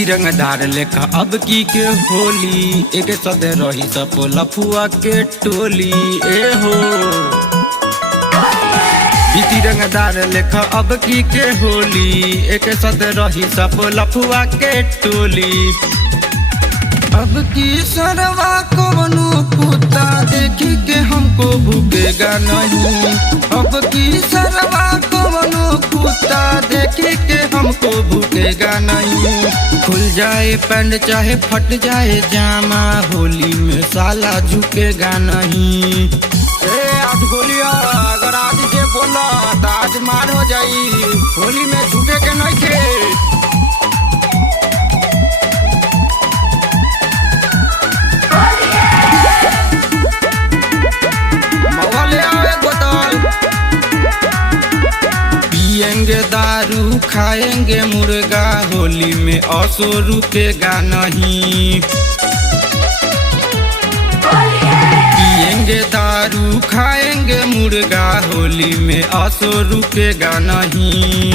बीती रंगदार लेखा अब की के होली एक साथ रही सब लफुआ के टोली ए हो। बीती रंगदार लेखा अब की के होली एक साथ रही सब लफुआ के टोली। अब की सरवा कवनो कुत्ता देखी के हमको भूकेगा नहीं। अब की सरवा कवनो कुत्ता देखी के हमको भूकेगा नहीं। खुल जाए पैंट चाहे फट जाए जामा होली में साला झुकेगा नहीं। आज गोलिया अगर आज के बोला तो आज मार हो जाई होली में झुके के नहीं थे। पिएंगे दारू खाएंगे मुर्गा होली में असो रुकेगा नहीं। पिएंगे दारू खाएंगे मुर्गा होली में असो रुकेगा नहीं।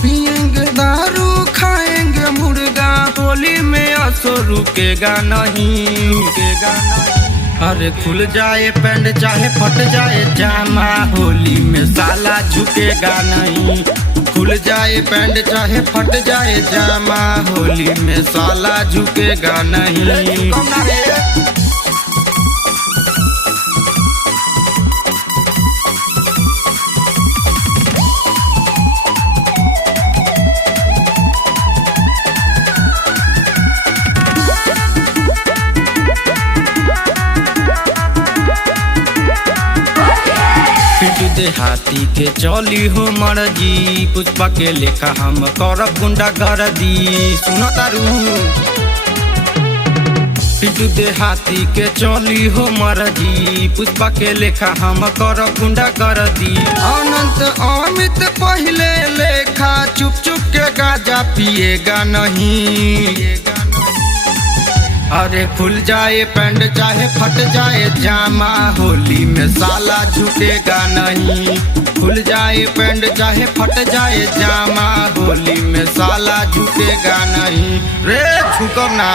पिएंगे दारू खाएंगे मुर्गा होली में असो रुकेगा नहीं। रुकेगा नहीं। अरे खुल जाए पैंट चाहे फट जाए जामा होली में साला झुकेगा नहीं। खुल जाए पैंट चाहे फट जाए जामा होली में साला झुकेगा नहीं। देहाती के चली हो मर्जी पुष्पा के लेखा हम करब गुंडा गर्दी। सुनो तारू पिटू देहाती के चली हो मर्जी पुष्पा के लेखा हम करब गुंडा गर्दी। अनंत अमित पहले लेखा चुप चुप के गाजा पिएगा नहीं। अरे खुल जाए पैंट चाहे फट जाए जामा होली में साला झुकेगा नहीं। खुल जाए पैंट चाहे फट जाए जामा होली में साला झुकेगा नहीं। रे झुकब ना।